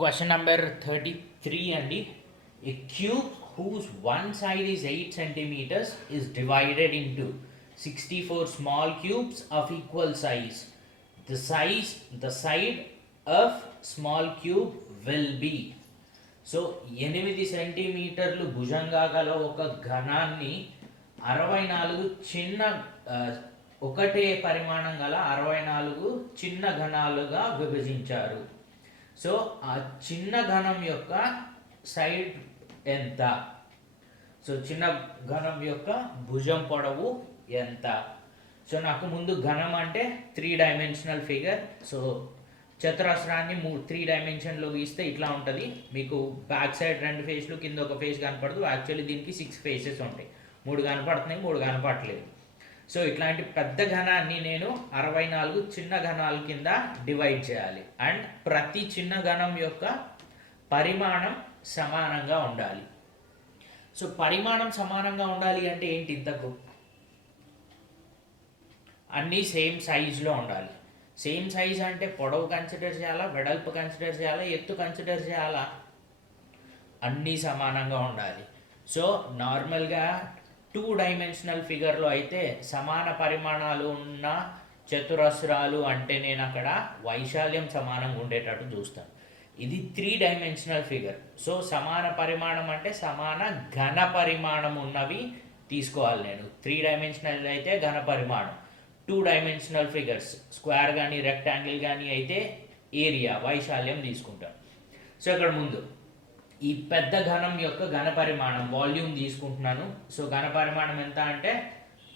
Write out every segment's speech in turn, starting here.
Question number 33 Andy. A cube whose one side is 8 centimeters is divided into 64 small cubes of equal size. The side of small cube will be. So 8 సెంటీమీటర్లు భుజంగా గల ఒక ఘనాన్ని 64 చిన్న ఒకటే పరిమాణం గల 64 చిన్న ఘనాలుగా విభజించారు. సో ఆ చిన్న ఘనం యొక్క సైడ్ ఎంత? సో చిన్న ఘనం యొక్క భుజం పొడవు ఎంత? సో నాకు ముందు ఘనం అంటే 3 డైమెన్షనల్ ఫిగర్. సో చతురస్రాన్ని 3 డైమెన్షన్లో గీస్తే ఇట్లా ఉంటుంది. మీకు బ్యాక్ సైడ్ 2 ఫేస్లు, కింద ఒక ఫేస్ కనపడదు. యాక్చువల్లీ దీనికి 6 ఫేసెస్ ఉంటాయి. 3 కనపడుతున్నాయి, 3 కనపడలేదు. సో ఇట్లాంటి పెద్ద ఘనాన్ని నేను 64 చిన్న ఘనాల కింద డివైడ్ చేయాలి. అండ్ ప్రతి చిన్న ఘనం యొక్క పరిమాణం సమానంగా ఉండాలి. సో పరిమాణం సమానంగా ఉండాలి అంటే ఏంటి? ఇంతకు అన్నీ సేమ్ సైజులో ఉండాలి. సేమ్ సైజ్ అంటే పొడవు కన్సిడర్ చేయాలా, వెడల్పు కన్సిడర్ చేయాలా, ఎత్తు కన్సిడర్ చేయాలా? అన్నీ సమానంగా ఉండాలి. సో నార్మల్గా 2 డైమెన్షనల్ ఫిగర్లో అయితే సమాన పరిమాణాలు ఉన్న చతురస్రాలు అంటే నేను అక్కడ వైశాల్యం సమానంగా ఉండేటట్టు చూస్తాను. ఇది 3 డైమెన్షనల్ ఫిగర్. సో సమాన పరిమాణం అంటే సమాన ఘన పరిమాణం ఉన్నవి తీసుకోవాలి నేను. 3 డైమెన్షనల్ అయితే ఘన పరిమాణం, 2 డైమెన్షనల్ ఫిగర్స్ స్క్వేర్ కానీ రెక్టాంగిల్ కానీ అయితే ఏరియా వైశాల్యం తీసుకుంటాను. సో ఇక్కడ ముందు ఈ పెద్ద ఘనం యొక్క ఘన పరిమాణం వాల్యూమ్ తీసుకుంటున్నాను. సో ఘన పరిమాణం ఎంత అంటే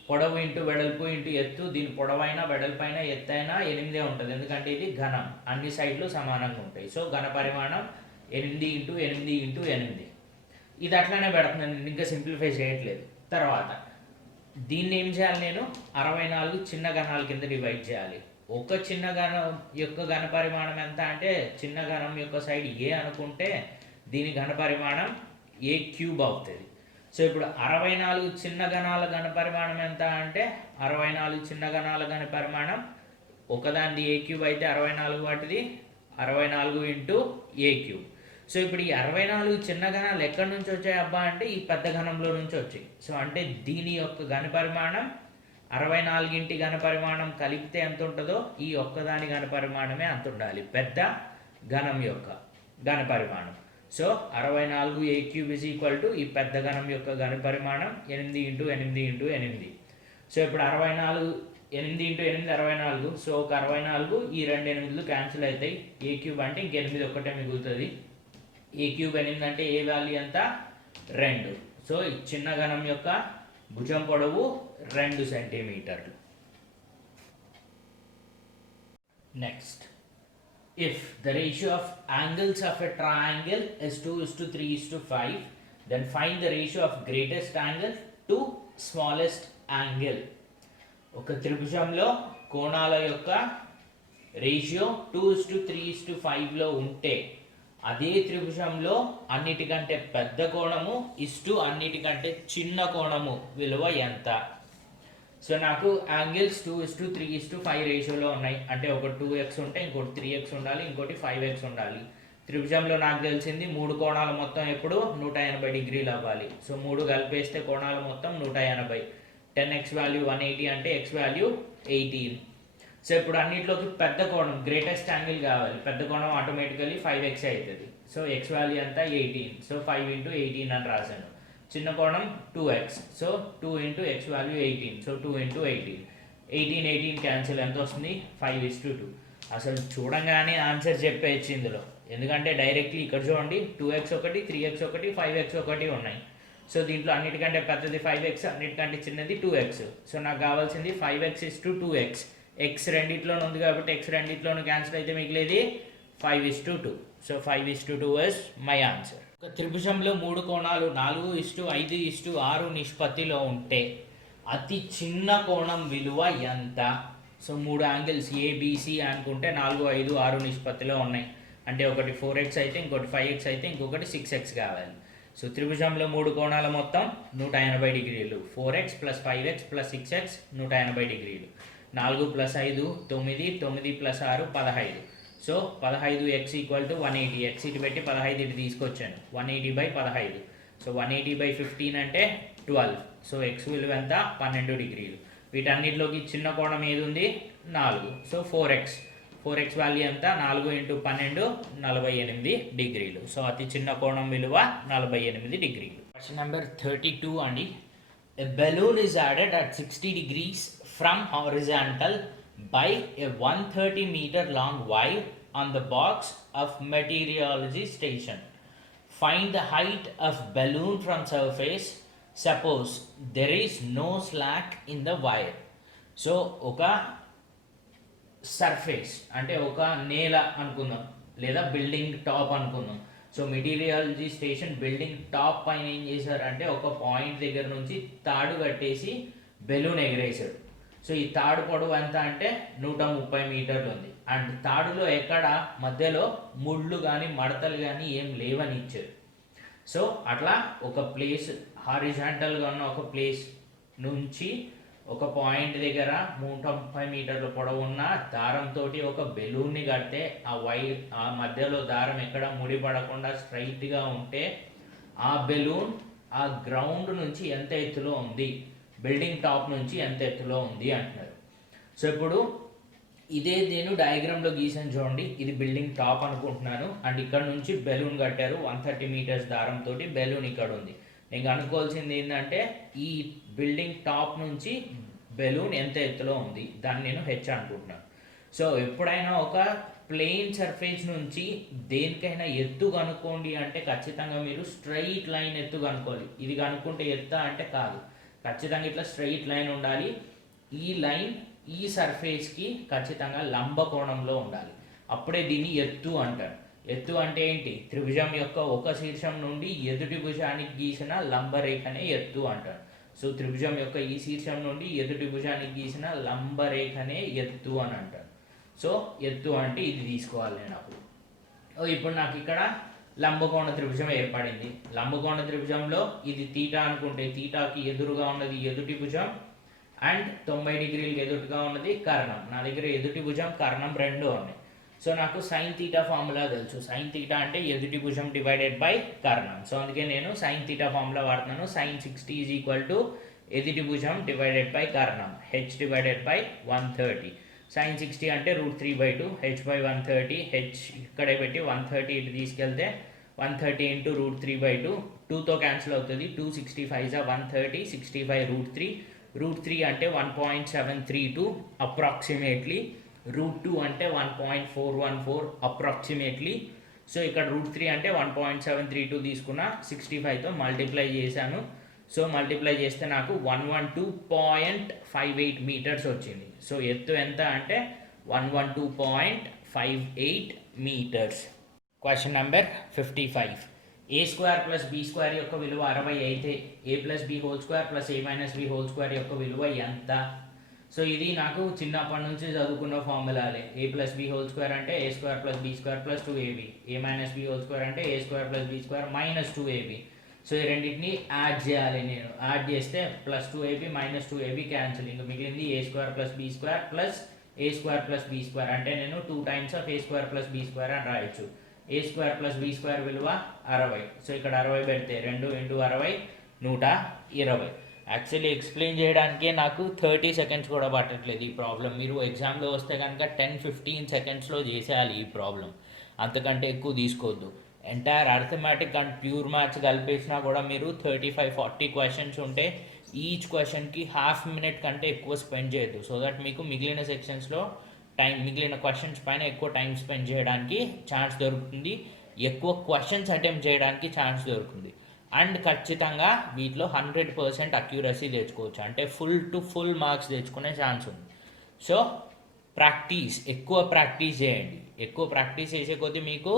పొడవు ఇంటూ వెడల్పు ఇంటూ ఎత్తు. దీని పొడవైనా వెడల్పైన ఎత్తైనా 8 ఉంటుంది, ఎందుకంటే ఇది ఘనం, అన్ని సైడ్లు సమానంగా ఉంటాయి. సో ఘన పరిమాణం 8 ఇంటూ 8 ఇంటూ 8. ఇది అట్లానే పెడుతున్నాను, ఇంకా సింప్లిఫై చేయట్లేదు. తర్వాత దీన్ని ఏం చేయాలి? నేను 64 చిన్న ఘనాల కింద డివైడ్ చేయాలి. ఒక చిన్న ఘనం యొక్క ఘన పరిమాణం ఎంత అంటే చిన్న ఘనం యొక్క సైడ్ ఏ అనుకుంటే దీని ఘన పరిమాణం ఏ క్యూబ్ అవుతుంది. సో ఇప్పుడు 64 చిన్న ఘనాల ఘన పరిమాణం ఎంత అంటే 64 చిన్న ఘనాల ఘన పరిమాణం ఒకదానిది ఏ క్యూబ్ అయితే 64 వాటిది 64 ఇంటూ ఏ క్యూబ్. సో ఇప్పుడు ఈ 64 చిన్న ఘనాలు ఎక్కడి నుంచి వచ్చాయి అబ్బా అంటే ఈ పెద్ద ఘనంలో నుంచి వచ్చాయి. సో అంటే దీని యొక్క ఘన పరిమాణం 64 ఇంటి ఘన పరిమాణం కలిపితే ఎంత ఉంటుందో ఈ ఒక్కదాని ఘన పరిమాణమే అంత ఉండాలి, పెద్ద ఘనం యొక్క ఘన పరిమాణం. So 64 A cube is equal to ఈ పెద్ద ఘనం యొక్క ఘన పరిమాణం 8 ఇంటూ 8 ఇంటూ 8. సో ఇప్పుడు 64 8 ఇంటూ 8 64. సో ఒక 64 ఈ 2 8లు క్యాన్సిల్ అవుతాయి. ఏ క్యూబ్ అంటే ఇంక 8 ఒక్కటే మిగులుతుంది. ఏ క్యూబ్ 8 అంటే ఏ వాల్యూ ఎంత? 2. సో ఈ చిన్న ఘనం యొక్క భుజం పొడవు 2 సెంటీమీటర్లు. Next, if the ratio of angles of a triangle is 2:3:5, then find the ratio of greatest angle to smallest angle. ఒక త్రిభుజంలో కోణాల యొక్క రేషియో 2:3:5లో ఉంటే అదే త్రిభుజంలో అన్నిటికంటే పెద్ద కోణము అన్నిటికంటే చిన్న కోణము విలువ ఎంత? సో నాకు యాంగిల్స్ 2:3:5 రేషియోలో ఉన్నాయి. అంటే ఒకటి 2x ఉంటే ఇంకోటి 3x ఉండాలి, ఇంకోటి 5x ఉండాలి. త్రిభుజంలో నాకు తెలిసింది 3 కోణాల మొత్తం ఎప్పుడు 180 డిగ్రీలు అవ్వాలి. సో 3 కలిపేస్తే కోణాల మొత్తం 180. 10x వాల్యూ 180 అంటే x వాల్యూ 18. సో ఇప్పుడు అన్నింటిలోకి పెద్ద కోణం గ్రేటెస్ట్ యాంగిల్ కావాలి. పెద్ద కోణం ఆటోమేటికలీ 5x అవుతుంది. సో x వాల్యూ అంతా 18. సో 5 ఇంటూ 18 అని రాశాను. చిన్న కోణం 2x. So 2 into x value 18. So 2 into 18. 18 cancel ఎంత వస్తుంది? 5:2. అసలు చూడంగానే ఆన్సర్ చెప్పేయచ్చు ఇందులో, ఎందుకంటే డైరెక్ట్లీ ఇక్కడ చూడండి 2x ఒకటి, 3x ఒకటి, 5x ఒకటి ఉన్నాయి. సో దీంట్లో అన్నిటికంటే పెద్దది 5x, అన్నిటికంటే చిన్నది 2x. సో నాకు కావాల్సింది 5x:2x. x రెండిట్లోనూ ఉంది కాబట్టి x రెండిట్లోనూ క్యాన్సిల్ అయితే మిగిలేది 5:2. So 5:2 is my answer. ఒక త్రిభుజంలో 3 కోణాలు 4:5:6 నిష్పత్తిలో ఉంటే అతి చిన్న కోణం విలువ ఎంత? సో 3 యాంగిల్స్ ఏబిసి అనుకుంటే 4, 5, 6 నిష్పత్తిలో ఉన్నాయి. అంటే ఒకటి 4x అయితే ఇంకోటి 5x అయితే ఇంకొకటి 6x కావాలి. సో త్రిభుజంలో 3 కోణాల మొత్తం 180 డిగ్రీలు. 4x + 5x + 6x 180 డిగ్రీలు. 4 + 5 9, 9 + 6 15. So 15x equal to 180, X ఇటు పెట్టి 15 ఇటు తీసుకొచ్చాను, 180/15. సో 180/15 అంటే 12. సో ఎక్స్ విలువ ఎంత? 12 డిగ్రీలు. వీటన్నిటిలోకి చిన్న కోణం ఏది ఉంది? 4. సో 4x వాల్యూ ఎంత? 4 × 12 48 డిగ్రీలు. సో అతి చిన్న కోణం విలువ 48 డిగ్రీలు. క్వశ్చన్ నెంబర్ 32 అండి. A balloon is added at 60 degrees from horizontal by a 130 meter long wire on the box of meteorology station. Find the height of balloon from surface. Suppose there is no slack in the wire. So ఒక surface అంటే ఒక నేల అనుకుందాం, లేదా building top అనుకుందాం. So meteorology station building top పైన ఏం చేశారంటే ఒక పాయింట్ దగ్గర నుంచి తాడు కట్టేసి బెలూన్ ఎగరేశాడు. సో ఈ తాడు పొడవు ఎంత అంటే 130 మీటర్లు ఉంది. అండ్ తాడులో ఎక్కడ మధ్యలో ముళ్ళు కానీ మడతలు కానీ ఏం లేవని ఇచ్చారు. సో అట్లా ఒక ప్లేస్ హారిజాంటల్గా ఉన్న ఒక ప్లేస్ నుంచి ఒక పాయింట్ దగ్గర 130 మీటర్ల పొడవు ఉన్న దారంతో ఒక బెలూన్ని కడితే ఆ మధ్యలో దారం ఎక్కడ ముడిపడకుండా స్ట్రైట్గా ఉంటే ఆ బెలూన్ ఆ గ్రౌండ్ నుంచి ఎంత ఎత్తులో ఉంది, బిల్డింగ్ టాప్ నుంచి ఎంత ఎత్తులో ఉంది అంటున్నారు. సో ఇప్పుడు ఇదే నేను డయాగ్రామ్లో గీసాను చూడండి, ఇది బిల్డింగ్ టాప్ అనుకుంటున్నాను. అండ్ ఇక్కడ నుంచి బెలూన్ కట్టారు 130 మీటర్స్ దారంతో బెలూన్ ఇక్కడ ఉంది. నేను అనుకోవాల్సింది ఏంటంటే ఈ బిల్డింగ్ టాప్ నుంచి బెలూన్ ఎంత ఎత్తులో ఉంది, దాన్ని నేను హెచ్ అనుకుంటున్నాను. సో ఎప్పుడైనా ఒక ప్లెయిన్ సర్ఫేస్ నుంచి దేనికైనా ఎత్తు కనుక్కోండి అంటే ఖచ్చితంగా మీరు స్ట్రైట్ లైన్ ఎత్తు కనుక్కోవాలి. ఇది కనుక్కుంటే ఎత్తా అంటే కాదు, ఖచ్చితంగా ఇట్లా స్ట్రైట్ లైన్ ఉండాలి. ఈ లైన్ ఈ సర్ఫేస్కి ఖచ్చితంగా లంబ కోణంలో ఉండాలి, అప్పుడే దీన్ని ఎత్తు అంటారు. ఎత్తు అంటే ఏంటి? త్రిభుజం యొక్క ఒక శీర్షం నుండి ఎదుటి భుజానికి గీసిన లంబరేఖనే ఎత్తు అంటారు. సో త్రిభుజం యొక్క ఈ శీర్షం నుండి ఎదుటి భుజానికి గీసిన లంబరేఖనే ఎత్తు అని అంటారు. సో ఎత్తు అంటే ఇది తీసుకోవాలి నేను అప్పుడు. ఇప్పుడు నాకు ఇక్కడ లంబకోణ త్రిభుజం ఏర్పడింది. లంబకోణ త్రిభుజంలో ఇది తీటా అనుకుంటే తీటాకి ఎదురుగా ఉన్నది ఎదుటి భుజం అండ్ 90 డిగ్రీలకు ఎదురుగా ఉన్నది కర్ణం. నా దగ్గర ఎదుటి భుజం కర్ణం రెండు ఉన్నాయి. సో నాకు సైన్ తీటా ఫార్ములా తెలుసు. సైన్ తీటా అంటే ఎదుటి భుజం డివైడెడ్ బై కర్ణం. సో అందుకే నేను సైన్ తీటా ఫార్ములా వాడుతున్నాను. సైన్ 60 ఈజ్ ఈక్వల్ టు ఎదుటి భుజం డివైడెడ్ బై కర్ణం, హెచ్ డివైడెడ్ బై 130. సైన్ 60 అంటే √3/2, h/130. హెచ్ ఇక్కడే పెట్టి 130 ఇటు తీసుకెళ్తే 130 × √3/2, 2తో క్యాన్సిల్ అవుతుంది. 265 130, 65 √3 అంటే 1.732 అప్రాక్సిమేట్లీ. √2 అంటే 1.414 అప్రాక్సిమేట్లీ. సో ఇక్కడ √3 అంటే 1.732 తీసుకున్న, 65తో మల్టిప్లై చేశాను. సో మల్టిప్లై చేస్తే నాకు 112.58 మీటర్స్ వచ్చింది. సో ఎత్తు ఎంత అంటే 112.58 metres. Question number 55. a² + b² యొక్క విలువ 60 అయితే a + b² + a - b² యొక్క విలువ ఎంత? సో ఇది నాకు చిన్నప్పటి నుంచి చదువుకున్న ఫార్ములాలే. a + b² అంటే a² + b² + 2ab, a - b² అంటే a² + b² - 2ab. సో ఈ రెండింటిని యాడ్ చేయాలి. నేను యాడ్ చేస్తే +2ab - 2ab క్యాన్సిల్, ఇంకా మిగిలింది a² + b² + a² + b² అంటే నేను 2 టైమ్స్ ఆఫ్ a² + b² అని రాయొచ్చు. a² + b² విలువ 60. సో ఇక్కడ 60 పెడితే 2 × 60 120. యాక్చువల్లీ ఎక్స్ప్లెయిన్ చేయడానికే నాకు 30 సెకండ్స్ కూడా పట్టట్లేదు ఈ ప్రాబ్లం. మీరు ఎగ్జామ్లో వస్తే కనుక 10-15 సెకండ్స్లో చేసేయాలి ఈ ప్రాబ్లం, అంతకంటే ఎక్కువ తీసుకోవద్దు. Entire arithmetic and pure maths కలిపేసినా కూడా మీరు 35-40 క్వశ్చన్స్ ఉంటే ఈచ్ క్వశ్చన్కి ½ మినిట్ కంటే ఎక్కువ స్పెండ్ చేయొద్దు. సో దట్ మీకు మిగిలిన సెక్షన్స్లో మిగిలిన క్వశ్చన్స్ పైన ఎక్కువ టైం స్పెండ్ చేయడానికి ఛాన్స్ దొరుకుతుంది, ఎక్కువ క్వశ్చన్స్ అటెంప్ట్ చేయడానికి ఛాన్స్ దొరుకుతుంది. అండ్ ఖచ్చితంగా వీటిలో 100% అక్యూరసీ తెచ్చుకోవచ్చు, అంటే ఫుల్ మార్క్స్ తెచ్చుకునే ఛాన్స్ ఉంది. సో ఎక్కువ ప్రాక్టీస్ చేయండి. ఎక్కువ ప్రాక్టీస్ చేసే కొద్దీ మీకు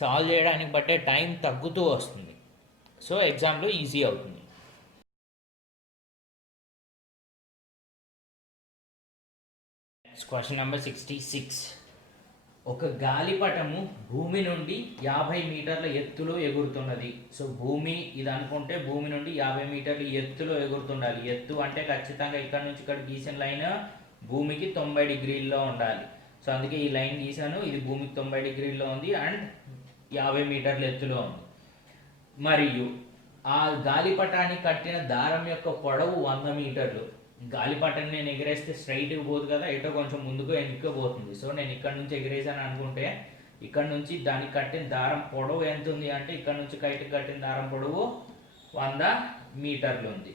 సాల్వ్ చేయడానికి బట్టే టైం తగ్గుతూ వస్తుంది. సో ఎగ్జామ్లో ఈజీ అవుతుంది. Question number 66. ఒక గాలిపటము భూమి నుండి 50 మీటర్ల ఎత్తులో ఎగురుతున్నది. సో భూమి ఇది అనుకుంటే భూమి నుండి 50 మీటర్ల ఎత్తులో ఎగురుతుండాలి. ఎత్తు అంటే ఖచ్చితంగా ఇక్కడ నుంచి ఇక్కడ గీసిన లైన్ భూమికి 90 డిగ్రీల్లో ఉండాలి. సో అందుకే ఈ లైన్ గీసాను. ఇది భూమికి 90 డిగ్రీల్లో ఉంది అండ్ 50 మీటర్ల ఎత్తులో ఉంది. మరియు ఆ గాలిపటానికి కట్టిన దారం యొక్క పొడవు 100 మీటర్లు. గాలిపటాన్ని నేను ఎగిరేస్తే స్ట్రైట్గా పోదు కదా, ఎటో కొంచెం ముందుకు వెనుకకు పోతుంది. సో నేను ఇక్కడ నుంచి ఎగిరేసాను అనుకుంటే ఇక్కడ నుంచి దానికి కట్టిన దారం పొడవు ఎంత ఉంది అంటే ఇక్కడ నుంచి కైట్కి కట్టిన దారం పొడవు 100 మీటర్లు ఉంది.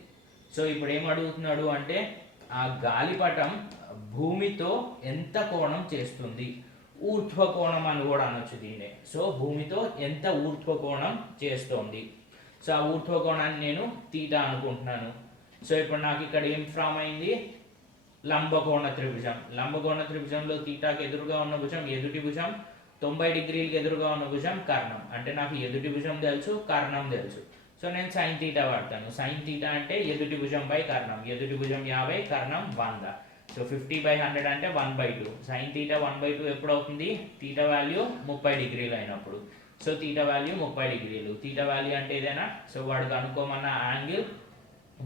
సో ఇప్పుడు ఏం అడుగుతున్నాడు అంటే ఆ గాలిపటం భూమితో ఎంత కోణం చేస్తుంది, ఊర్ధ్వ కోణం అని కూడా అనొచ్చు దీన్నే. సో భూమితో ఎంత ఊర్ధ్వ కోణం చేస్తుంది. సో ఆ ఊర్ధ్వ కోణాన్ని నేను తీటా అనుకుంటున్నాను. సో ఇప్పుడు నాకు ఇక్కడ ఏం ఫామ్ అయింది, లంబకోణ త్రిభుజం. లంబకోణ త్రిభుజంలో తీటాకి ఎదురుగా ఉన్న భుజం ఎదుటి భుజం, 90 డిగ్రీలకి ఎదురుగా ఉన్న భుజం కర్ణం. అంటే నాకు ఎదుటి భుజం తెలుసు, కర్ణం తెలుసు. సో నేను సైన్ తీటా వాడతాను. సైన్ తీటా అంటే ఎదుటి భుజం బై కర్ణం. ఎదుటి భుజం 50, కర్ణం 100. సో 50/100 అంటే 1/2. సైన్ తీటా 1/2 ఎప్పుడు అవుతుంది, తీటా వాల్యూ 30 డిగ్రీలు అయినప్పుడు. సో తీటా వాల్యూ 30 డిగ్రీలు. తీటా వాల్యూ అంటే ఏదైనా. సో వాడు కనుక్కోమన్న యాంగిల్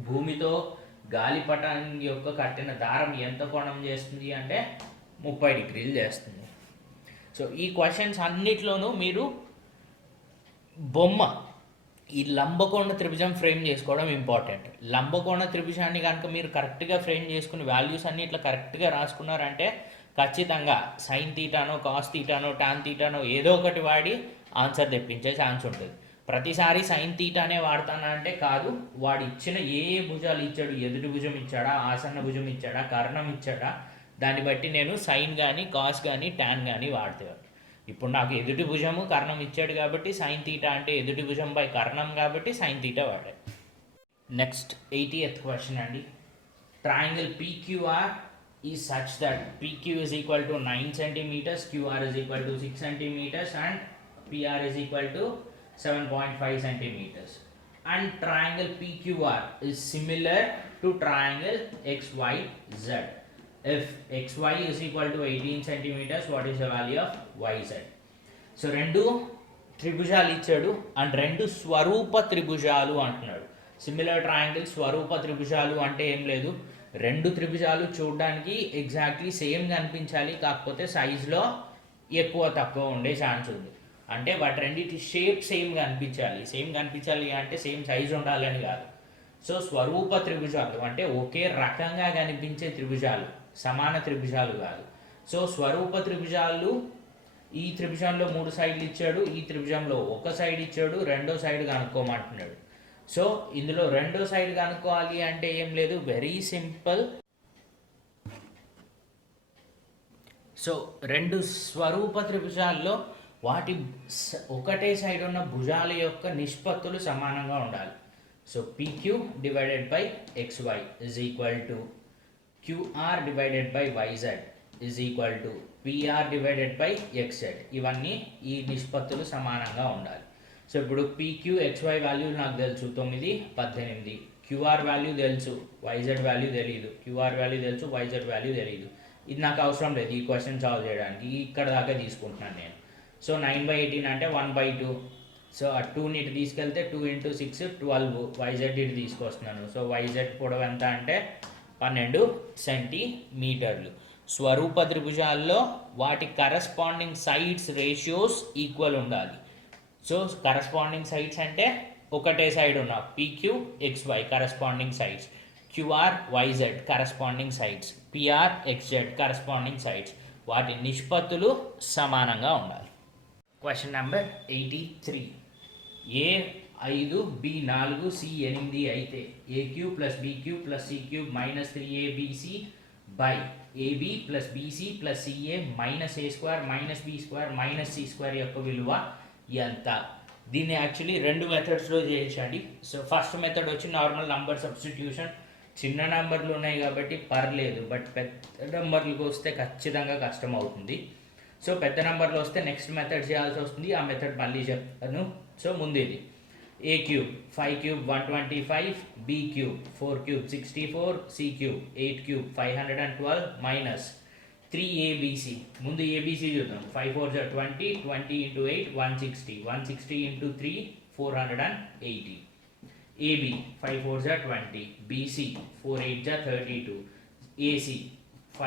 భూమితో గాలిపటం యొక్క కట్టిన దారం ఎంత కోణం చేస్తుంది అంటే 30 డిగ్రీలు చేస్తుంది. సో ఈ క్వశ్చన్స్ అన్నిట్లోనూ మీరు బొమ్మ ఈ లంబకోణ త్రిభుజం ఫ్రేమ్ చేసుకోవడం ఇంపార్టెంట్. లంబకోణ త్రిభుజాన్ని కనుక మీరు కరెక్ట్గా ఫ్రేమ్ చేసుకుని వాల్యూస్ అన్ని ఇట్లా కరెక్ట్గా రాసుకున్నారంటే ఖచ్చితంగా సైన్ తీటానో, కాస్ తీటానో, టాన్ తీటానో ఏదో ఒకటి వాడి ఆన్సర్ తెప్పించే ఛాన్స్ ఉంటుంది. ప్రతిసారి సైన్ తీటానే వాడతానంటే కాదు, వాడు ఇచ్చిన ఏ భుజాలు ఇచ్చాడు, ఎదుటి భుజం ఇచ్చాడా, ఆసన్న భుజం ఇచ్చాడా, కర్ణం ఇచ్చాడా, దాన్ని బట్టి నేను సైన్ కానీ, కాస్ కానీ, టాన్ కానీ వాడతాను. ఇప్పుడు నాకు ఎదుటి భుజము కర్ణం ఇచ్చాడు కాబట్టి సైన్ తీటా అంటే ఎదుటి భుజం బై కర్ణం కాబట్టి సైన్ తీటా వాడాడు. నెక్స్ట్ 80th క్వశ్చన్ అండి. Triangle PQR is such that PQ is equal to 9 centimeters, QR is equal to 6 centimeters and PR is equal to 7.5 centimeters. And triangle PQR is similar to triangle XYZ. If XY is equal to 18 centimeters, what is the value of YZ? So రెండు త్రిభుజాలు ఇచ్చాడు and రెండు స్వరూప త్రిభుజాలు అంటున్నాడు. Similar triangle స్వరూప త్రిభుజాలు అంటే ఏం లేదు, రెండు త్రిభుజాలు చూడడానికి exactly same కనిపించాలి, కాకపోతే సైజులో ఎక్కువ తక్కువ ఉండే ఛాన్స్ ఉంది. అంటే వాటి రెండింటి షేప్ సేమ్ కనిపించాలి. సేమ్ కనిపించాలి అంటే సేమ్ సైజు ఉండాలి అని కాదు. సో స్వరూప త్రిభుజాలు అంటే ఒకే రకంగా కనిపించే త్రిభుజాలు, సమాన త్రిభుజాలు కాదు. సో స్వరూప త్రిభుజాలు ఈ త్రిభుజంలో 3 సైడ్లు ఇచ్చాడు, ఈ త్రిభుజంలో ఒక సైడ్ ఇచ్చాడు, రెండో సైడ్ కనుక్కోమంటున్నాడు. సో ఇందులో రెండో సైడ్ కనుక్కోవాలి అంటే ఏం లేదు, వెరీ సింపుల్. సో రెండు స్వరూప త్రిభుజాల్లో వాటి ఒకటే సైడ్ ఉన్న భుజాల యొక్క నిష్పత్తులు సమానంగా ఉండాలి. So PQ divided by XY is equal to QR divided by YZ is equal to PR divided by XZ. ఇవన్నీ ఈ నిష్పత్తులు సమానంగా ఉండాలి. సో ఇప్పుడు PQ XY వాల్యూ నాకు తెలుసు 9, 18. QR వాల్యూ తెలుసు, YZ వాల్యూ తెలియదు. QR వాల్యూ తెలుసు, YZ వాల్యూ తెలియదు. ఇది నాకు అవసరం లేదు ఈ క్వశ్చన్ సాల్వ్ చేయడానికి, ఇక్కడ దాకా తీసుకుంటున్నాను నేను. సో 9/18 అంటే 1/2. సో ఆ 2ని ఇటు తీసుకెళ్తే 2 × 6 12. YZ ఇటు తీసుకొస్తున్నాను. సో YZ పొడవు ఎంత అంటే 12 సెంటీమీటర్లు. స్వరూప త్రిభుజాల్లో వాటి కరస్పాండింగ్ సైడ్స్ రేషియోస్ ఈక్వల్ ఉండాలి. సో కరస్పాండింగ్ సైడ్స్ అంటే ఒకటే సైడ్ ఉన్న PQ XY corresponding sides, QR YZ corresponding sides, PR XZ corresponding sides, వాటి నిష్పత్తులు సమానంగా ఉండాలి. Question number 83. A5 B4 C8 అయితే AQ + BQ + CQ - 3ABC by AB + BC + CA - A² - B² - C² యొక్క విలువ ఎంత? దీన్ని యాక్చువల్లీ రెండు మెథడ్స్లో చేయించండి. సో ఫస్ట్ మెథడ్ వచ్చి నార్మల్ నంబర్ సబ్స్టిట్యూషన్. చిన్న నెంబర్లు ఉన్నాయి కాబట్టి పర్లేదు, బట్ పెద్ద నెంబర్లకు వస్తే ఖచ్చితంగా కష్టం అవుతుంది. సో పెద్ద నెంబర్లో వస్తే నెక్స్ట్ మెథడ్ చేయాల్సి వస్తుంది. ఆ మెథడ్ మళ్ళీ చెప్తాను. సో ముందు ఇది A³ 5³ 125, B³ 4³ 64, C³ 8³ 512 - 3ABC. ముందు ABC చూద్దాం. 5 4 × 20, 20 × 8 160, 160 × 3 480. AB 5 4 × 20, BC 4 8 × 32, AC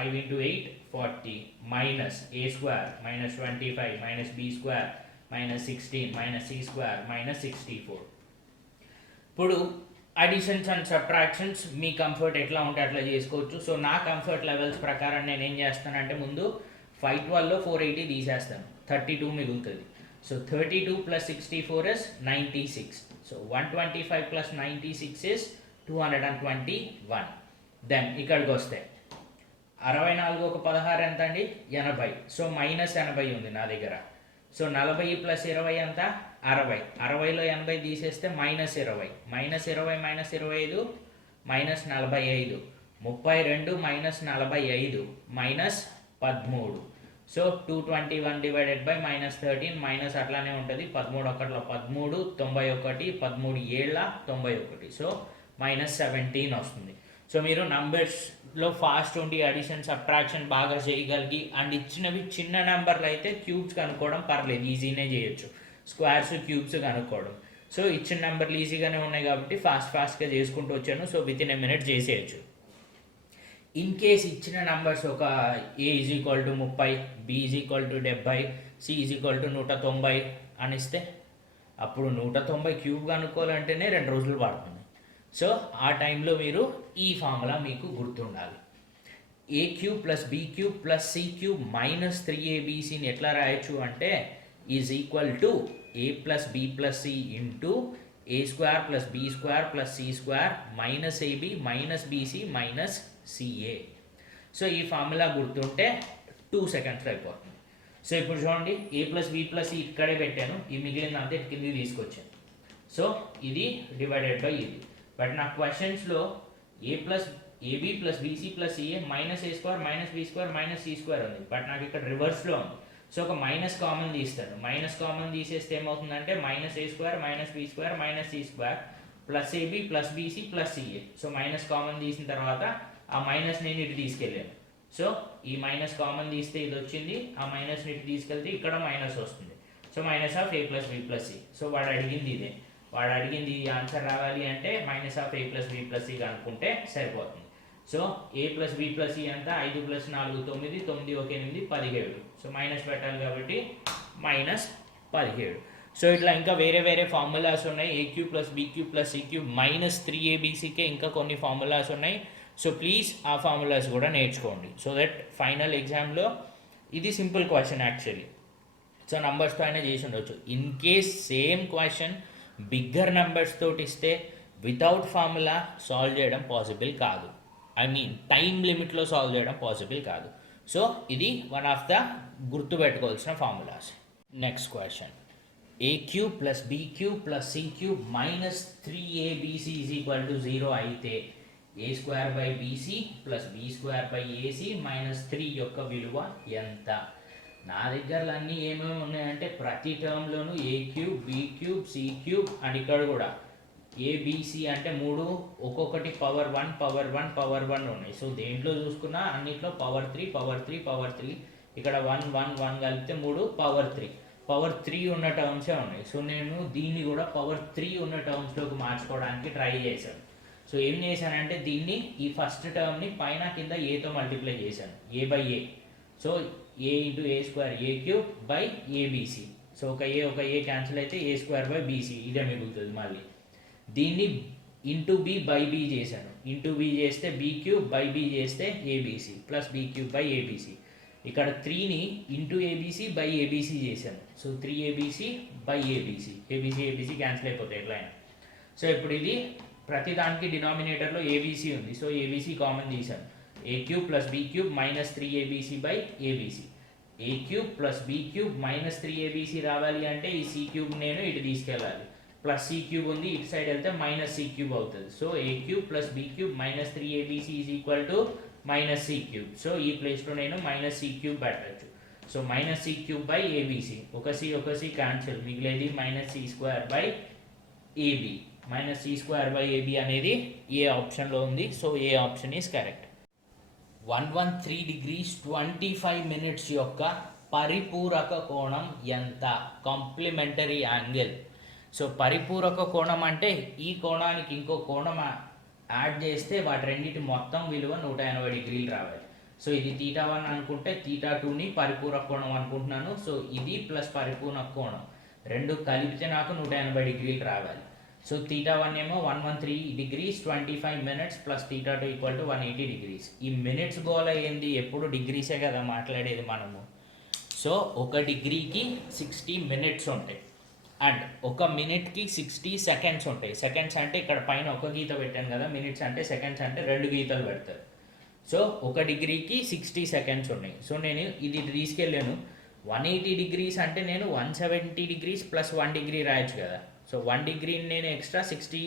5 into 8 40 minus a square minus 25 minus b square minus 16 minus c square minus 64. ఇప్పుడు అడిషన్స్ అండ్ సబ్ట్రాక్షన్స్ మీ కంఫర్ట్ ఎట్లా ఉంటే అట్లా చేసుకోవచ్చు. సో నా కంఫర్ట్ లెవెల్స్ ప్రకారం నేను ఏం చేస్తానంటే ముందు 512లో 480 తీసేస్తాను, 32 మిగులుతుంది. So 32 plus 64 is 96. So 125 plus 96 is 221. Then ఇక్కడికి వస్తే 64 ఒక 16 ఎంత అండి, 80. సో మైనస్ 80 ఉంది నా దగ్గర. సో 40 ప్లస్ 20 ఎంత, 60. 60లో 80 తీసేస్తే minus 20. Minus 20 minus 25 minus 45. 32 minus 45 minus 13. So 221 divided by minus 13 minus అట్లానే ఉంటుంది. 13 ఒకటిలో 13, 91, 13 ఏళ్ళ 91. సో మైనస్ 17 వస్తుంది. సో మీరు నంబర్స్లో ఫాస్ట్ ఉండి అడిషన్ సబ్ట్రాక్షన్ బాగా చేయగలిగి అండ్ ఇచ్చినవి చిన్న నెంబర్లు అయితే క్యూబ్స్ కనుక్కోవడం పర్లేదు, ఈజీనే చేయొచ్చు. స్క్వేర్స్ క్యూబ్స్ కనుక్కోవడం. సో ఇచ్చిన నెంబర్లు ఈజీగానే ఉన్నాయి కాబట్టి ఫాస్ట్గా చేసుకుంటూ వచ్చాను. So within a minute చేసేయచ్చు. ఇన్ కేస్ ఇచ్చిన నెంబర్స్ ఒక A is equal to 30, B is equal to 70, C is equal to 190 అనిస్తే అప్పుడు 190 క్యూబ్ కనుక్కోవాలంటేనే 2 రోజులు పడుతుంది. సో ఆ టైంలో మీరు ఈ ఫార్ములా మీకు గుర్తుండాలి. A cube plus B cube plus C cube minus 3abcని ఎట్లా రాయొచ్చు అంటే is equal to A plus B plus C into A square plus B square plus C square minus AB minus BC minus CA. So ఈ formula గుర్తుంటే 2 సెకండ్స్లో అయిపోతుంది. So ఇప్పుడు చూడండి, A plus B plus C ఇక్కడే పెట్టాను, ఈ మిగిలిన అంతా కిందికి తీసుకొచ్చాను. సో ఇది డివైడెడ్ బై ఇది. బట్ నా క్వశ్చన్స్లో A plus AB plus BC plus CA minus A square minus B square minus C square ఉంది. బట్ నాకు ఇక్కడ రివర్స్లో ఉంది. సో ఒక మైనస్ కామన్ తీస్తాను. మైనస్ కామన్ తీసేస్తే ఏమవుతుందంటే minus A square minus B square minus C square plus AB plus BC plus CA. So minus common తీసిన తర్వాత ఆ మైనస్ నేను ఇటు తీసుకెళ్ళాను. సో ఈ మైనస్ కామన్ తీస్తే ఇది వచ్చింది, ఆ మైనస్ని ఇటు తీసుకెళ్తే ఇక్కడ మైనస్ వస్తుంది. So minus of A plus B plus C. So వాడు అడిగింది ఇదే, వాడు అడిగింది ఈ ఆన్సర్ రావాలి అంటే minus of A plus B plus C కనుక్కుంటే సరిపోతుంది. So A plus B plus C అంతా 5 ప్లస్ 4 9, 9 ఒక 8 17. సో మైనస్ పెట్టాలి కాబట్టి మైనస్ 17. సో ఇట్లా ఇంకా వేరే వేరే ఫార్ములాస్ ఉన్నాయి. A cube plus B cube plus C cube minus 3abcకే ఇంకా కొన్ని ఫార్ములాస్ ఉన్నాయి. సో ప్లీజ్ ఆ ఫార్ములాస్ కూడా నేర్చుకోండి. సో దట్ ఫైనల్ ఎగ్జామ్లో ఇది సింపుల్ క్వశ్చన్ యాక్చువల్లీ. సో నంబర్స్తో అయినా చేసి ఉండొచ్చు. In case same question bigger numbers తోటి ఇస్తే వితౌట్ ఫార్ములా సాల్వ్ చేయడం పాసిబుల్ కాదు. ఐ మీన్ టైం లిమిట్లో సాల్వ్ చేయడం పాసిబుల్ కాదు. సో ఇది వన్ ఆఫ్ ద గుర్తుపెట్టుకోవాల్సిన formulas. Next question, A cube plus B cube plus C cube minus 3abc is equal to 0 అయితే A square by BC plus B square by AC minus 3 యొక్క విలువ ఎంత? నా దగ్గరలో అన్నీ ఏమేమి ఉన్నాయంటే ప్రతి టర్మ్లోనూ A cube B cube C cube and ఇక్కడ కూడా ఏబిసి అంటే 3 ఒక్కొక్కటి పవర్ 1 పవర్ 1 పవర్ 1 ఉన్నాయి. సో దేంట్లో చూసుకున్నా అన్నిట్లో పవర్ 3 పవర్ 3 పవర్ 3. ఇక్కడ 1 1 1 కలిపితే 3 పవర్ 3 పవర్ 3 ఉన్న టర్మ్సే ఉన్నాయి. సో నేను దీన్ని కూడా పవర్ 3 ఉన్న టర్మ్స్లోకి మార్చుకోవడానికి ట్రై చేశాను. సో ఏం చేశానంటే దీన్ని ఈ ఫస్ట్ టర్మ్ని పైన కింద ఏతో మల్టిప్లై చేశాను, A by A. So A into A square A cube by ABC. So ఒక ఏ క్యాన్సిల్ అయితే ఏ స్క్వేర్ బై బీసీ ఇదే మిగులుతుంది. మళ్ళీ దీన్ని ఇంటూ బి బై బి చేశాను. ఇంటూ బి చేస్తే బీ క్యూబ్ బై బి చేస్తే ABC plus B cube by ABC. ఇక్కడ 3ని ఇంటూ ఏబీసీ బై ఏబీసీ చేశాను. So 3abc by ABC. ABC cancel అయిపోతాయి ఎట్లయినా. సో ఇప్పుడు ఇది ప్రతి దానికి డినామినేటర్లో ఏబీసీ ఉంది. సో ఏబీసీ కామన్ తీశాను. A cube plus B cube minus 3abc by ABC. A cube plus B cube minus 3abc రావాలి అంటే ఈ సి క్యూబ్ నేను ఇటు తీసుకెళ్ళాలి. ప్లస్ సి క్యూబ్ ఉంది, ఇటు సైడ్ వెళ్తే మైనస్ సి క్యూబ్ అవుతుంది. So A cube plus B cube minus 3abc is equal to minus C cube. So ఈ ప్లేస్లో నేను మైనస్ సి క్యూబ్ పెట్టచ్చు. So minus C cube by ABC. ఒక C cancel, మిగిలేది minus C square by AB. Minus C square by AB అనేది A ఆప్షన్లో ఉంది. So A option is correct. 113 degrees 25 minutes యొక్క పరిపూరక కోణం ఎంత? Complementary angle. సో పరిపూరక కోణం అంటే ఈ కోణానికి ఇంకో కోణం యాడ్ చేస్తే వాటి రెండింటి మొత్తం విలువ 180 degrees రావాలి. సో ఇది θ1 అనుకుంటే θ2ని పరిపూరక కోణం అనుకుంటున్నాను. సో ఇది ప్లస్ పరిపూరక కోణం రెండు కలిపితే నాకు 180 డిగ్రీలు రావాలి. సో θ1 ఏమో 113 degrees 25 minutes plus θ2 equal to 180 degrees. ఈ మినిట్స్ గోల ఏంది, ఎప్పుడు డిగ్రీసే కదా మాట్లాడేది మనము. సో ఒక డిగ్రీకి 60 మినిట్స్ ఉంటాయి అండ్ ఒక మినిట్కి 60 సెకండ్స్ ఉంటాయి. సెకండ్స్ అంటే ఇక్కడ పైన ఒక గీత పెట్టాను కదా, మినిట్స్ అంటే సెకండ్స్ అంటే రెండు గీతలు పెడతారు. సో ఒక డిగ్రీకి 60 సెకండ్స్ ఉన్నాయి. సో నేను ఇది తీసుకెళ్ళాను 180 డిగ్రీస్ అంటే నేను 170 డిగ్రీస్ ప్లస్ 1 డిగ్రీ రాయొచ్చు కదా. సో 1 డిగ్రీని నేను ఎక్స్ట్రా 60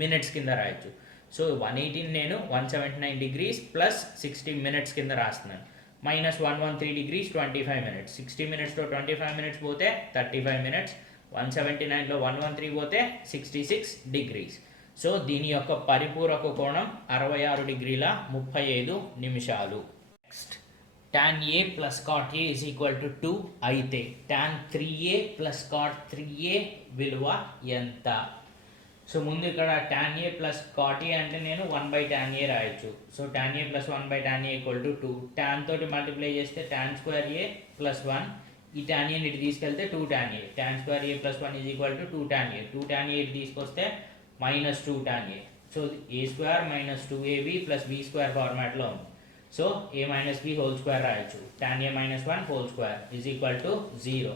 మినిట్స్ కింద రాయొచ్చు. సో 180 నేను 179 డిగ్రీస్ ప్లస్ 60 మినిట్స్ కింద రాస్తున్నాను. Minus 113 degrees 25 minutes. 60 మినిట్స్లో 25 మినిట్స్ పోతే 35 మినిట్స్. 179లో 113 పోతే 66 డిగ్రీస్. సో దీని యొక్క పరిపూరక కోణం 66 డిగ్రీల 35 నిమిషాలు. Next tan A plus cot A is equal to 2 అయితే tan 3A plus cot 3A విలువ ఎంత? సో ముందు ఇక్కడ tan A plus cot A అంటే నేను 1/tan A రాయొచ్చు. So tan A plus 1/tan A equal to 2. tan తోటి multiply చేస్తే tan స్క్వేర్ A ప్లస్ 1. ఈ tan A ఇటు తీసుకెళ్తే 2tan A. tan square A plus 1 is equal to 2tan A. 2tan A ఇటు తీసుకొస్తే minus 2tan A. So A square minus 2AB plus B square ఫార్మాట్లో ఉంది. So A minus B whole square రాయొచ్చు. tan A minus 1 whole square is equal to 0.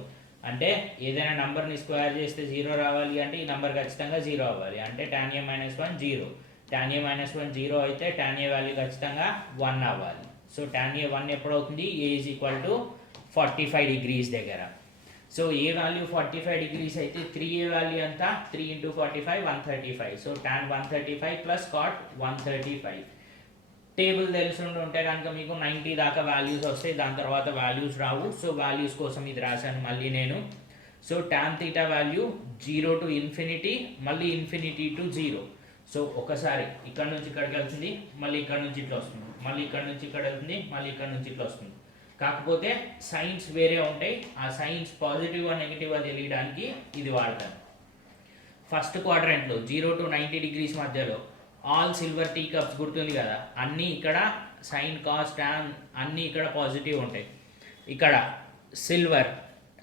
అంటే ఏదైనా నెంబర్ని square చేస్తే 0 రావాలి అంటే ఈ నెంబర్ ఖచ్చితంగా 0 అవ్వాలి. అంటే tan A minus 1 0. tan A minus 1 0 అయితే tan A వాల్యూ ఖచ్చితంగా 1 అవ్వాలి. సో tan A 1 ఎప్పుడు అవుతుంది? A is equal to 45 degrees దగ్గర. సో ఏ వాల్యూ 45 డిగ్రీస్ అయితే 3A వాల్యూ ఎంత? 3 × 45 135. So tan 135 plus cot 135. Table తెలిసి ఉంటే కనుక మీకు 90 దాకా వాల్యూస్ వస్తాయి, దాని తర్వాత వాల్యూస్ రావు. సో వాల్యూస్ కోసం ఇది రాశాను మళ్ళీ నేను. So tan θ value 0 to infinity, మళ్ళీ ఇన్ఫినిటీ టు 0. సో ఒకసారి ఇక్కడ నుంచి ఇక్కడికి వెళ్తుంది, మళ్ళీ ఇక్కడ నుంచి ఇట్లా వస్తుంది, మళ్ళీ ఇక్కడ నుంచి ఇక్కడ వెళ్తుంది, మళ్ళీ ఇక్కడ నుంచి ఇట్లా వస్తుంది. కాకపోతే సైన్స్ వేరే ఉంటాయి. ఆ సైన్స్ పాజిటివ్ నెగిటివ్ తెలియడానికి ఇది వాడతాను. ఫస్ట్ క్వాడ్రంట్లో 0 టు 90 డిగ్రీస్ మధ్యలో ఆల్ సిల్వర్ టీ కప్స్ గుర్తుంది కదా, అన్నీ ఇక్కడ సైన్ కాస్ టాన్ అన్నీ ఇక్కడ పాజిటివ్ ఉంటాయి. ఇక్కడ సిల్వర్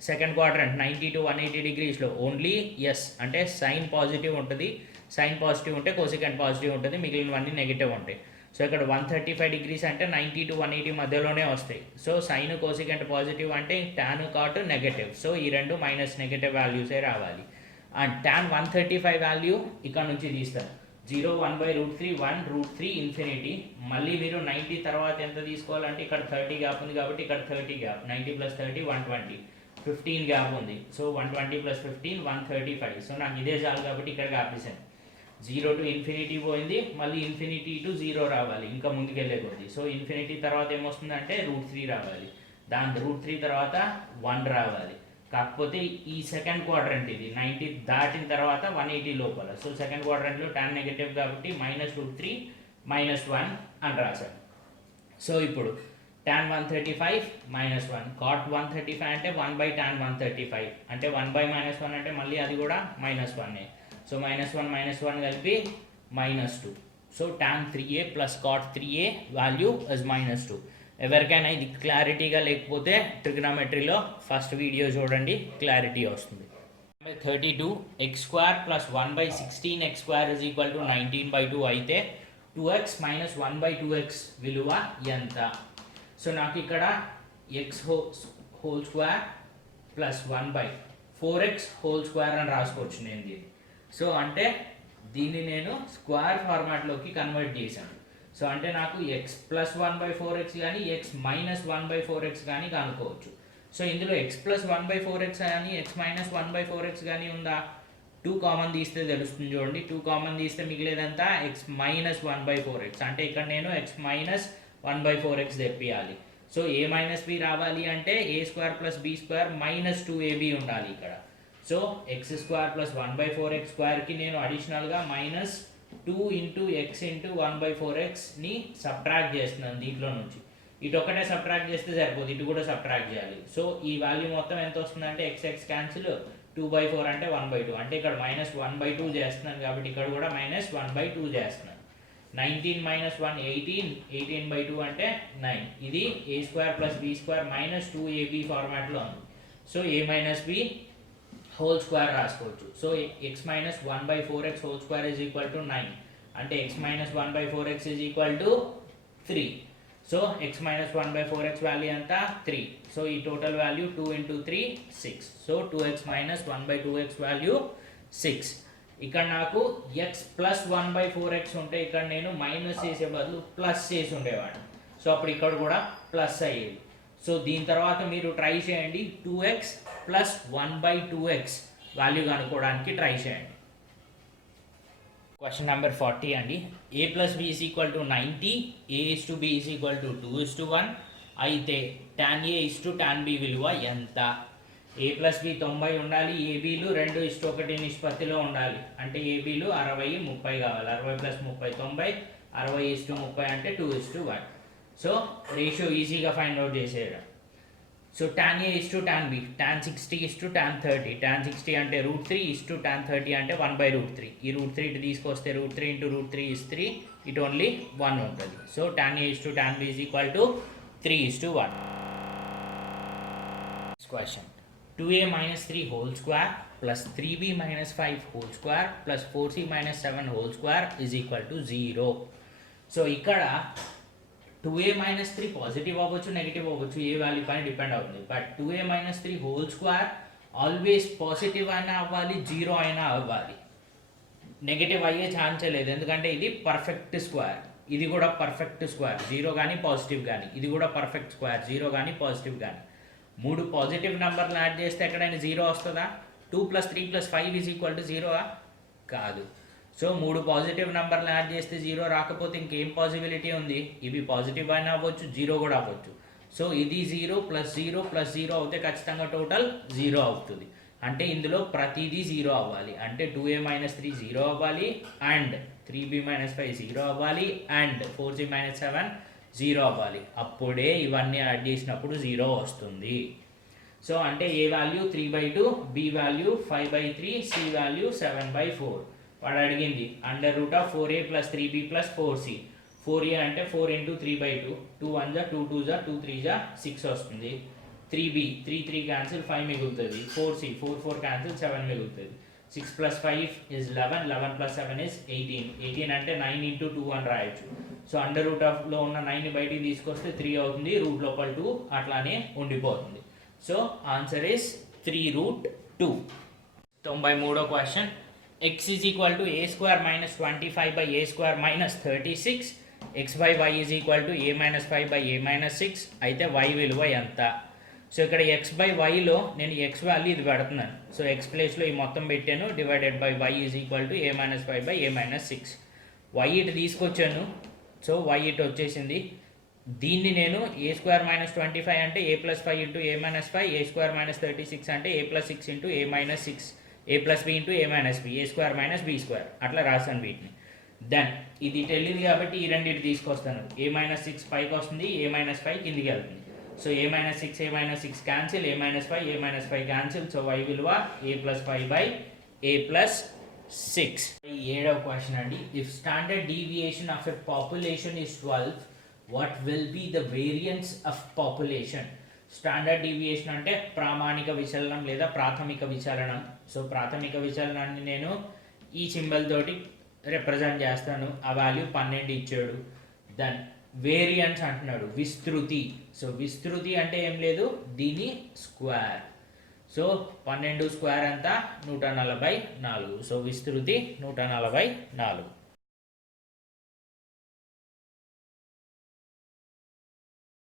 సెకండ్ క్వాడ్రంట్ 90 టు 180 డిగ్రీస్లో ఓన్లీ ఎస్ అంటే సైన్ పాజిటివ్ ఉంటుంది. సైన్ పాజిటివ్ ఉంటే కోసికెంట్ పాజిటివ్ ఉంటుంది, మిగిలినవన్నీ నెగిటివ్ ఉంటాయి. సో ఇక్కడ 135 డిగ్రీస్ అంటే 90 టు 180 మధ్యలోనే వస్తాయి. సో సైన్ కోసికెంట్ పాజిటివ్ అంటే టాన్ కాట్ నెగటివ్. సో ఈ రెండు మైనస్ నెగటివ్ వాల్యూసే రావాలి. అండ్ టాన్ 135 వాల్యూ ఇక్కడ నుంచి తీస్తారు. 0 1/√3 1√3 ఇన్ఫినిటీ. మళ్ళీ మీరు 90 తర్వాత ఎంత తీసుకోవాలంటే ఇక్కడ 30 గ్యాప్ ఉంది కాబట్టి ఇక్కడ 30 గ్యాప్. 90 + 30 120. 15 గ్యాప్ ఉంది. సో 120 + 15 135. సో నాకు ఇదే చాలు కాబట్టి ఇక్కడ ఆపేసాను. 0 టు ఇన్ఫినిటీ పోయింది, మళ్ళీ ఇన్ఫినిటీ టు 0 రావాలి ఇంకా ముందుకెళ్ళే కొద్ది. సో ఇన్ఫినిటీ తర్వాత ఏమొస్తుందంటే √3 రావాలి, దాని √3 తర్వాత 1 రావాలి. కాకపోతే ఈ సెకండ్ క్వాడ్రంట్ ఇది 90 దాటిన తర్వాత 180 లోపల. సో సెకండ్ క్వాడ్రంట్లో tan నెగటివ్ కాబట్టి -√3 -1 అని రాశాను. సో ఇప్పుడు tan 135 -1 cot 135 అంటే 1/tan 135 అంటే 1/-1 అంటే మళ్ళీ అది కూడా -1. సో -1 కలిపి -2. So tan 3A plus cot 3A value is -2. ఎవరికైనా ఇది క్లారిటీగా లేకపోతే ట్రిగ్నోమెట్రీలో ఫస్ట్ వీడియో చూడండి, క్లారిటీ వస్తుంది. 32 x² + 1/16x² is equal to 19/2 అయితే 2x - 1/2x విలువ ఎంత? సో నాకు ఇక్కడ x whole square plus 1/4x whole square అని రాసుకోవచ్చు నేను దీన్ని. సో అంటే దీన్ని నేను స్క్వేర్ ఫార్మాట్లోకి కన్వర్ట్ చేశాను. సో అంటే నాకు x + 1/4x కానీ x - 1/4x కానీ కనుక్కోవచ్చు. సో ఇందులో x + 1/4x కానీ x - 1/4x కానీ ఉందా? 2 కామన్ తీస్తే తెలుస్తుంది చూడండి. 2 కామన్ తీస్తే మిగిలేదంతా x - 1/4x. అంటే ఇక్కడ నేను x - 1/4x తెప్పియాలి. సో a - b రావాలి అంటే a² + b² - 2ab ఉండాలి ఇక్కడ. సో x² + 1/4x² నేను అడిషనల్గా -2 × x × 1/4xని సబ్ట్రాక్ట్ చేస్తున్నాను దీంట్లో నుంచి. ఇటు ఒకటే సబ్ట్రాక్ట్ చేస్తే సరిపోదు, ఇటు కూడా సబ్ట్రాక్ట్ చేయాలి. సో ఈ వాల్యూ మొత్తం ఎంత వస్తుందంటే x క్యాన్సిల్ 2/4 అంటే 1/2. అంటే ఇక్కడ -1/2 చేస్తున్నాను కాబట్టి ఇక్కడ కూడా -1/2 చేస్తున్నాను. 19 మైనస్ 1 18, 18/2 అంటే 9. ఇది a square plus b square minus 2ab ఫార్మాట్లో ఉంది. So a minus b whole square రాసుకోవచ్చు. So x minus 1/4x whole square is equal to 9 అంటే x minus 1/4x is equal to 3. So x minus 1/4x value ఎంత 3. So ఈ total value 2 into 3 6. So 2x minus 1/2x value 6. ఇక్కడ నాకు x plus 1/4x ఉంటే ఇక్కడ నేను minus చేసే బదులు ప్లస్ చేసి ఉండేవాడిని. సో అప్పుడు ఇక్కడ కూడా ప్లస్ అయ్యేది. సో దీని తర్వాత మీరు ట్రై చేయండి 2x ప్లస్ 1/2x వాల్యూ కనుక్కోవడానికి ట్రై చేయండి. క్వశ్చన్ నెంబర్ 40 అండి. a plus b is equal to 90, a is to b is equal to 2:1 అయితే tan a is to tan b విలువ ఎంత? a ప్లస్ b 90 ఉండాలి, ఏబీలు 2:1 నిష్పత్తిలో ఉండాలి. అంటే ఏబీలు 60 30 కావాలి. 60 ప్లస్ 30 90, 60:30 అంటే 2:1. సో రేషియో ఈజీగా ఫైండ్ అవుట్ చేసేయడం. So tan a is to tan b, tan 60 is to tan 30, tan 60 అంటే √3 ఇస్ టు tan 30 అంటే 1/√3. ఈ √3 ఇటు తీసుకొస్తే √3 into √3 is 3, ఇట్ ఓన్లీ 1 ఉంటుంది. So tan a is to tan b is equal to 3:1. Question 2a minus 3 whole square plus 3b minus 5 whole square plus 4c minus 7 whole square is equal to 0. So ఇక్కడ 2a minus 3 positive అవ్వచ్చు, negative అవ్వచ్చు, ఏ value పైన depend అవుతుంది. But 2a minus 3 whole square always positive అయినా అవ్వాలి, 0 అయినా అవ్వాలి. Negative అయ్యే ఛాన్సే లేదు, ఎందుకంటే ఇది పర్ఫెక్ట్ స్క్వేర్. ఇది కూడా పర్ఫెక్ట్ స్క్వేర్, 0 కానీ పాజిటివ్ కానీ. ఇది కూడా పర్ఫెక్ట్ స్క్వేర్, 0 కానీ పాజిటివ్ కానీ. 3 పాజిటివ్ నెంబర్లు యాడ్ చేస్తే ఎక్కడైనా 0 వస్తుందా? 2 + 3 + 5 ఈజ్ ఈక్వల్ టు 0 కాదు. సో 3 పాజిటివ్ నెంబర్లు యాడ్ చేస్తే 0 రాకపోతే ఇంకేం పాసిబిలిటీ ఉంది? ఇవి పాజిటివ్ అయినా అవ్వచ్చు, 0 కూడా అవ్వచ్చు. సో ఇది 0 + 0 + 0 అవుతే ఖచ్చితంగా టోటల్ 0 అవుతుంది. అంటే ఇందులో ప్రతిదీ 0 అవ్వాలి. అంటే 2a - 3 0 అవ్వాలి, అండ్ 3b - 5 0 అవ్వాలి, అండ్ 4c - 7 0 అవ్వాలి. అప్పుడే ఇవన్నీ యాడ్ చేసినప్పుడు 0 వస్తుంది. సో అంటే A value 3/2, b value 5/3, c value 7/4. వాడు అడిగింది √4a + 3b + 4c. 4a అంటే 4 into 3/2, 2 1 జా 2 2 జా 2 3 జా 6 వస్తుంది. 3b 3 3 క్యాన్సిల్ 5 మిగులుతుంది. 4c 4 4 క్యాన్సిల్ 7 మిగులుతుంది. 6 + 5 is 11, 11 + 7 is 18. 18 అంటే 9 into 2 అని రాయొచ్చు. సో √లో ఉన్న 9 బయటికి తీసుకొస్తే 3 అవుతుంది, రూట్ లోపల 2 అట్లానే ఉండిపోతుంది. So answer is 3√2. 93వ question. x is equal to a square minus 25/a square minus 36, x/y is equal to a minus 5/a minus 6 అయితే y విలువ ఎంత? సో ఇక్కడ x/yలో నేను x వాల్యూ ఇది పెడుతున్నాను. సో x ప్లేస్లో ఈ మొత్తం పెట్టాను, divided by y is equal to a minus 5/a minus 6. y ఇటు తీసుకొచ్చాను, సో y ఇటు వచ్చేసింది. దీన్ని నేను a square minus 25 అంటే a plus 5 into a minus 5, a square minus 36 అంటే a plus 6 into a minus 6, a plus b into a minus b, a square minus b square అట్లా రాసాను వీటిని. దెన్ ఇది తెలియదు కాబట్టి ఈ రెండింటి తీసుకొస్తాను. a minus 6 పైకి వస్తుంది, a minus 5 కిందికి వెళ్తుంది. So a minus 6, a minus 6 cancel, a minus 5, a minus 5 cancel. So y విలువ a plus 5/a plus 6. 7వ క్వశ్చన్ అండి. If standard deviation of a population is 12, what will be the variance of population? Standard deviation అంటే ప్రామాణిక విచలనం లేదా ప్రాథమిక విచలనం. So ప్రాథమిక విచలనాన్ని నేను ఈ సింబల్ తోటి రిప్రజెంట్ చేస్తాను. ఆ వాల్యూ 12 ఇచ్చాడు. దెన్ వేరియన్స్ అంటున్నాడు విస్తృతి. సో విస్తృతి అంటే ఏం లేదు, దీని స్క్వేర్. సో 12 స్క్వేర్ అంతా 144. సో విస్తృతి 144.